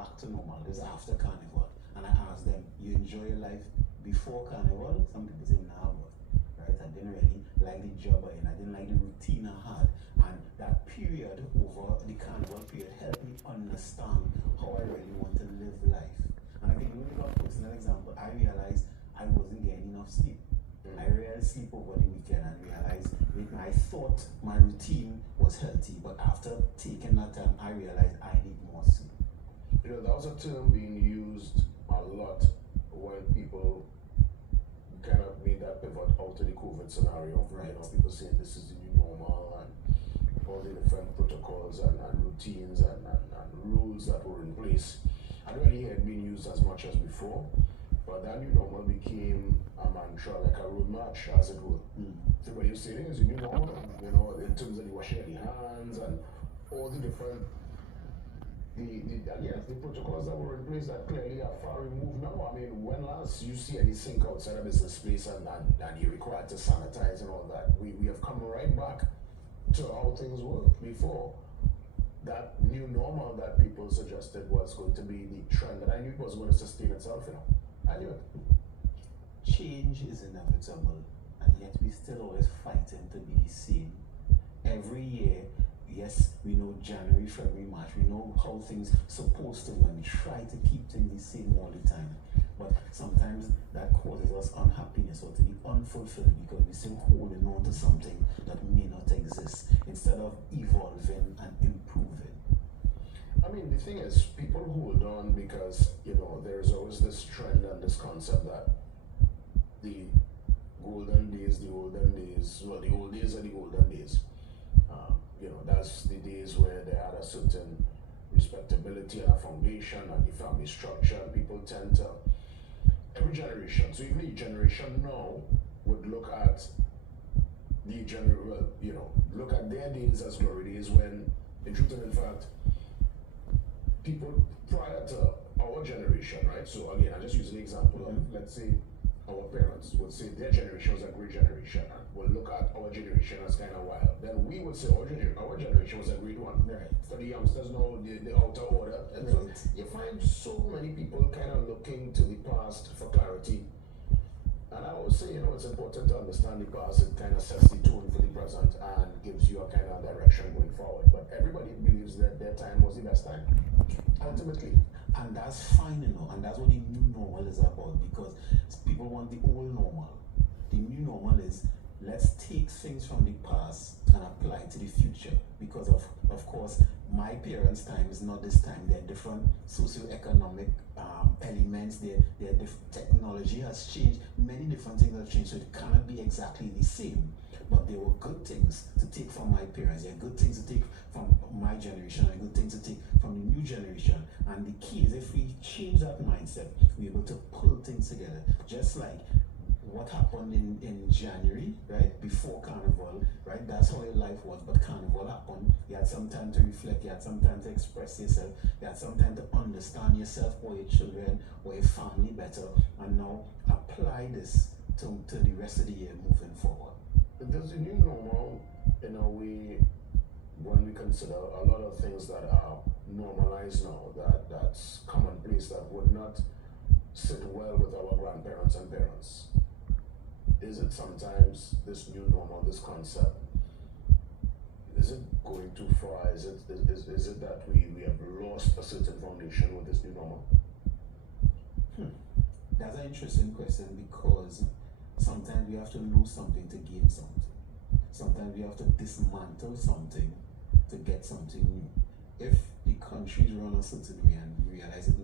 back to normal. This is after Carnival. And I asked them, you enjoy your life before Carnival? Some people say, nah, but right, I didn't really like the job I in. I didn't like the routine I had. And that period over the Carnival period helped me understand how I really want to live life. And I can even give a personal example. I realized I wasn't getting enough sleep. I really sleep over the weekend and realized I thought my routine was healthy, but after taking that time, I realized I need more sleep. You know, that was a term being used a lot when people kind of made that pivot out to the COVID scenario. Right. You know, people saying this is the new normal and all the different protocols and routines and rules that were in place. I don't really hear it being used as much as before, but that new normal became a mantra, like a road march, as it were. Everybody was saying it's a new normal, you know, in terms of the washing of the hands and all the different the protocols that were in place that clearly are far removed now. I mean, when last you see any sink outside a business place and you're required to sanitize and all that, we have come right back to how things were before. That new normal that people suggested was going to be the trend, and I knew it was going to sustain itself, you know. I knew it. Change is inevitable, and yet we still always fighting to be the same. Every year, yes, we know January, February, March, we know how things supposed to go, and we try to keep things the same all the time. But sometimes that causes us unhappiness or to be unfulfilled because we're still holding on to something that may not exist instead of evolving and improving. I mean, the thing is, people hold on because, you know, there's always this trend and this concept that the golden days, the olden days, well, the old days are the golden days. You know, that's the days where they had a certain respectability and a foundation and the family structure, and people tend to, every generation, so even the generation now would look at the look at their days as glory days when, in truth and in fact, people prior to our generation, right? So again, I just use an example of, let's say, our parents would say their generation was a great generation, and we'll look at our generation as kind of wild. Then we would say our generation was a great one. Right. For the youngsters now, the outer order. And so you find so many people kind of looking to the past for clarity. And I would say, you know, it's important to understand the past. It kind of sets the tone for the present and gives you a kind of direction going forward. But everybody believes that their time was the best time, ultimately. And that's fine, you know, and that's what the new normal is about, because people want the old normal. The new normal is, let's take things from the past and apply to the future, because of course, my parents' time is not this time. There are different socio-economic elements. Technology has changed. Many different things have changed, so it cannot be exactly the same. But there were good things to take from my parents. There are good things to take from my generation and good things to take from the new generation. And the key is, if we change that mindset, we're able to pull things together. Just like what happened in January, right, before Carnival, right? That's how your life was. But Carnival happened. You had some time to reflect. You had some time to express yourself. You had some time to understand yourself or your children or your family better. And now apply this to the rest of the year moving forward. There's a new normal in a way when we consider a lot of things that are normalized now, that's commonplace, that would not sit well with our grandparents and parents. Is it sometimes this new normal, this concept, is it going too far? Is it that we have lost a certain foundation with this new normal? That's an interesting question, because sometimes we have to lose something to gain something. Sometimes we have to dismantle something to get something new. If the countries run a certain way and you realize it's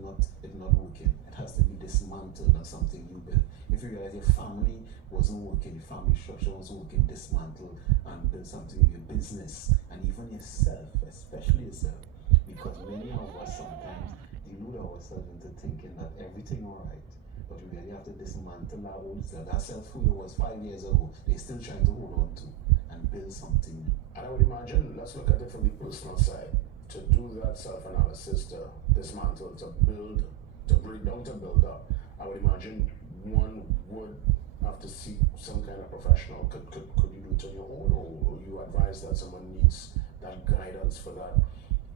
not working, it has to be dismantled and something new built. If you realize your family wasn't working, your family structure wasn't working, dismantle and build something new, your business, and even yourself, especially yourself. Because many of us sometimes delude ourselves into thinking that everything alright, but we really have to dismantle our old self. That self who was 5 years ago, they're still trying to hold on to and build something new. And I would imagine, let's look at it from the personal side. To do that self-analysis, to dismantle, to build, to break down, to build up, I would imagine one would have to seek some kind of professional. Could you do it on your own, or you advise that someone needs that guidance for that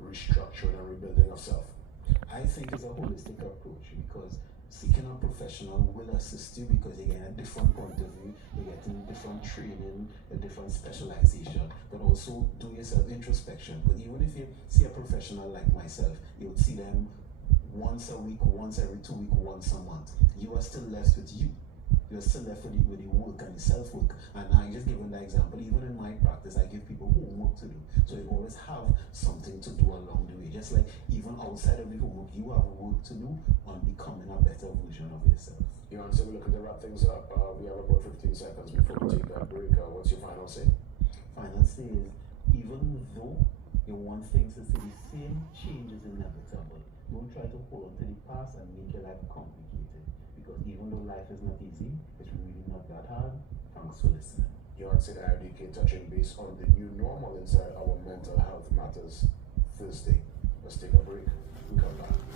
restructuring and rebuilding of self? I think it's a holistic approach because seeking a professional will assist you because you get a different point of view, you're getting different training, a different specialization, but also do yourself introspection. But even if you see a professional like myself, you would see them once a week, once every 2 weeks, once a month. You are still left with you. You're still left with the work and the self-work. And I just given that example, even in my practice, I give people homework to do. So you always have something to do along the way. Just like even outside of the homework, you have work to do on becoming a better version of yourself. You know, so we're looking to wrap things up. We have about 15 seconds before we take that break. What's your final say? Final say is, even though you want things to stay the same, change is inevitable. Don't try to hold on to the past and make your life complicated. Because even though life is not easy, it's really not that hard. Thanks for listening. You answered IDK touching base on the new normal inside our Mental Health Matters Thursday. Let's take a break and come back.